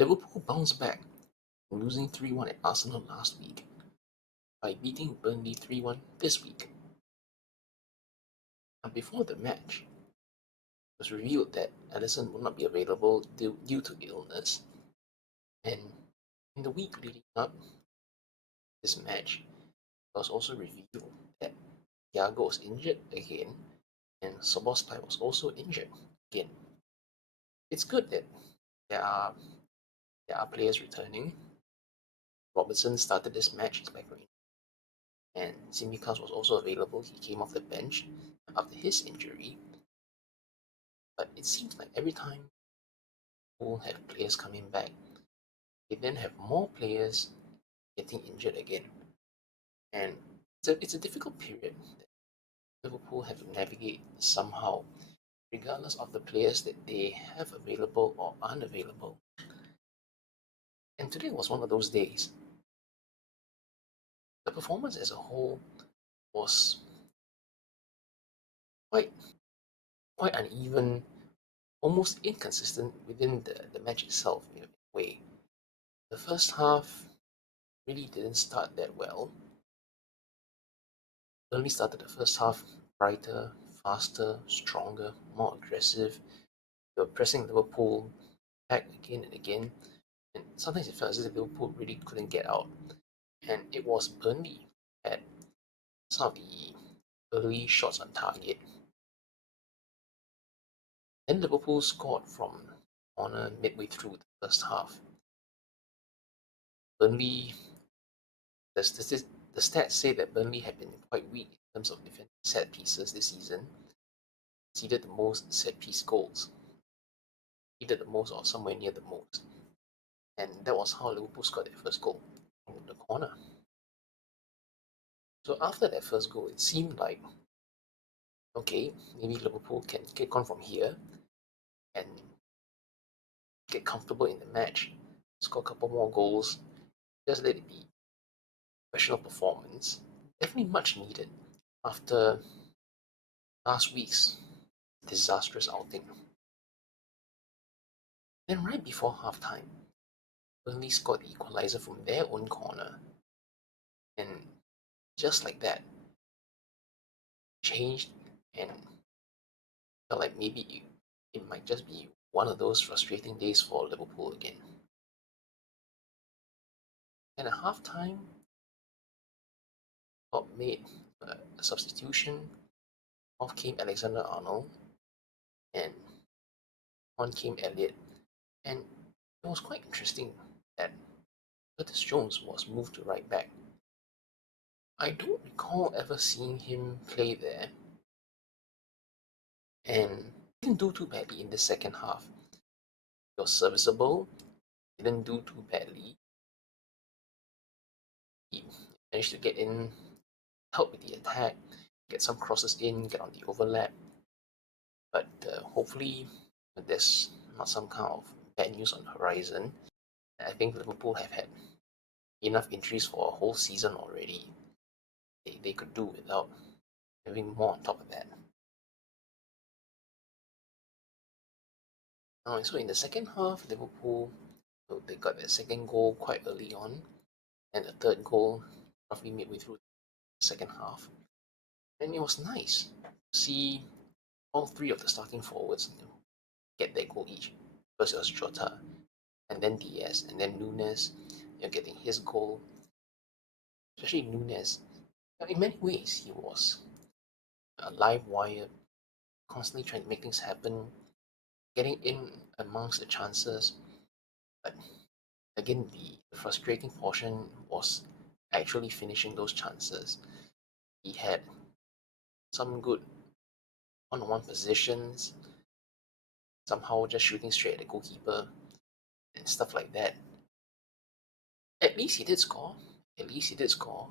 Liverpool bounced back, losing 3-1 at Arsenal last week by beating Burnley 3-1 this week. And before the match, it was revealed that Alisson would not be available due to illness. And in the week leading up this match, it was also revealed that Thiago was injured again, and Szoboszlai was also injured again. It's good that there are players returning. Robertson started this match, he's back in, and Tsimikas was also available. He came off the bench after his injury. But it seems like every time we'll have players coming back, they then have more players getting injured again. And it's a difficult period that Liverpool have to navigate somehow, regardless of the players that they have available or unavailable. And today was one of those days. The performance as a whole was quite uneven, almost inconsistent within the match itself in a way. The first half really didn't start that well. Burnley started the first half brighter, faster, stronger, more aggressive. They were pressing Liverpool back again and again, and sometimes it felt as if Liverpool really couldn't get out. And it was Burnley who had some of the early shots on target. Then Liverpool scored from corner midway through the first half. Burnley, the stats say that Burnley had been quite weak in terms of defending set pieces this season. Conceded the most set piece goals, either the most or somewhere near the most. And that was how Liverpool scored their first goal from the corner. So after that first goal, it seemed like, okay, maybe Liverpool can kick on from here and get comfortable in the match, score a couple more goals, just let it be professional performance. Definitely much needed after last week's disastrous outing. Then right before halftime, Burnley scored the equaliser from their own corner. And just like that, changed and felt like maybe it might just be one of those frustrating days for Liverpool again. And at halftime, Bob made a substitution. Off came Alexander-Arnold, and on came Elliott. And it was quite interesting that Curtis Jones was moved to right back. I don't recall ever seeing him play there, and didn't do too badly in the second half. He was serviceable, didn't do too badly. He managed to get in, help with the attack, get some crosses in, get on the overlap. But hopefully, there's not some kind of bad news on the horizon. I think Liverpool have had enough injuries for a whole season already. They could do without having more on top of that. So in the second half, Liverpool, they got their second goal quite early on, and the third goal roughly midway through the second half. And it was nice to see all three of the starting forwards get their goal each. First it was Jota, and then Diaz, and then Nunes, getting his goal. Especially Nunes. In many ways, he was a live wire, constantly trying to make things happen, getting in amongst the chances. But again, the frustrating portion was actually finishing those chances. He had some good one-on-one positions, somehow just shooting straight at the goalkeeper and stuff like that. At least he did score. At least he did score.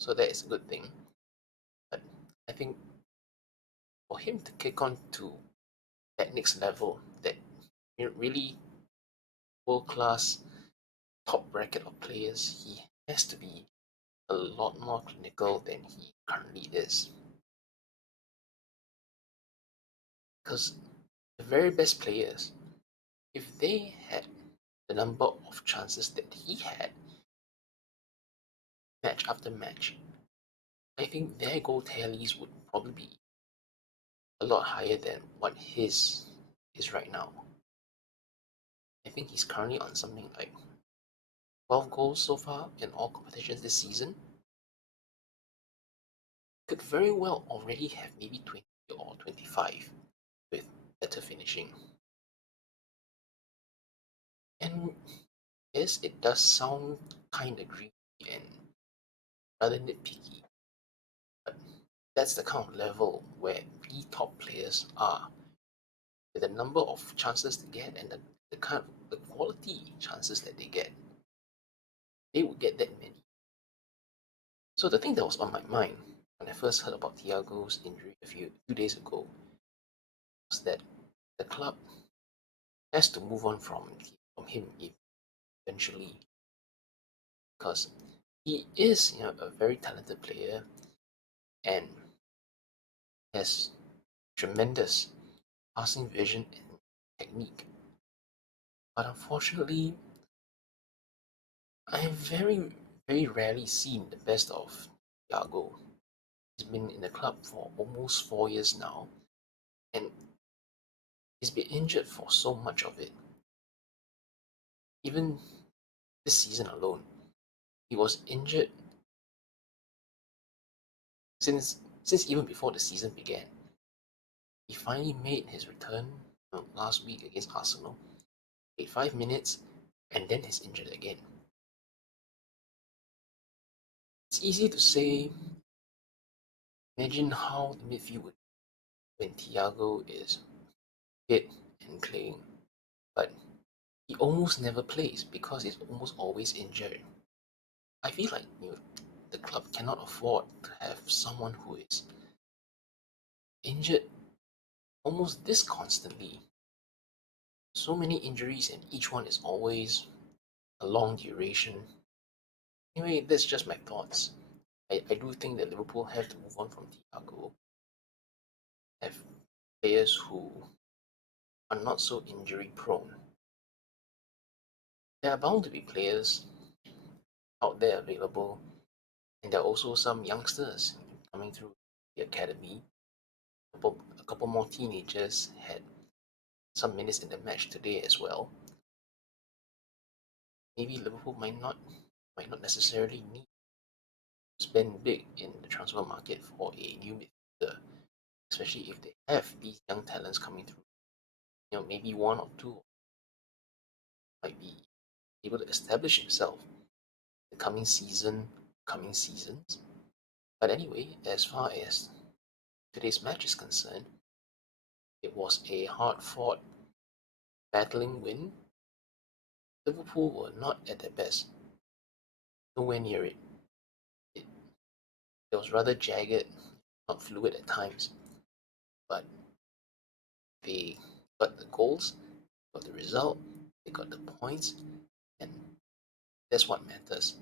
So that is a good thing. But I think for him to kick on to that next level, that really world-class top bracket of players, he has to be a lot more clinical than he currently is. Because the very best players, if they had the number of chances that he had match after match, I think their goal tallies would probably be a lot higher than what his is right now. I think he's currently on something like 12 goals so far in all competitions this season. Could very well already have maybe 20 or 25 with better finishing. And yes, it does sound kind of greedy and rather nitpicky, but that's the kind of level where the top players are. With the number of chances they get and the kind of the quality chances that they get, they would get that many. So the thing that was on my mind when I first heard about Thiago's injury a few days ago was that the club has to move on from him eventually, because he is, a very talented player and has tremendous passing vision and technique. But unfortunately, I have very rarely seen the best of Thiago. He's been in the club for almost 4 years now, and he's been injured for so much of it. Even this season alone, he was injured since even before the season began. He finally made his return last week against Arsenal, played 5 minutes, and then he's injured again. It's easy to say, imagine how the midfield would be when Thiago is fit and playing, but he almost never plays because he's almost always injured. I feel like the club cannot afford to have someone who is injured almost this constantly. So many injuries, and each one is always a long duration. Anyway, that's just my thoughts. I do think that Liverpool have to move on from Thiago, have players who are not so injury prone. There are bound to be players out there available, and there are also some youngsters coming through the academy. A couple more teenagers had some minutes in the match today as well. Maybe Liverpool might not necessarily need to spend big in the transfer market for a new midfielder, especially if they have these young talents coming through. Maybe one or two might be able to establish himself the coming coming seasons. But anyway, as far as today's match is concerned, it was a hard-fought, battling win. Liverpool were not at their best, nowhere near it. It, it was rather jagged, not fluid at times, but they got the goals, got the result, they got the points, and that's what matters.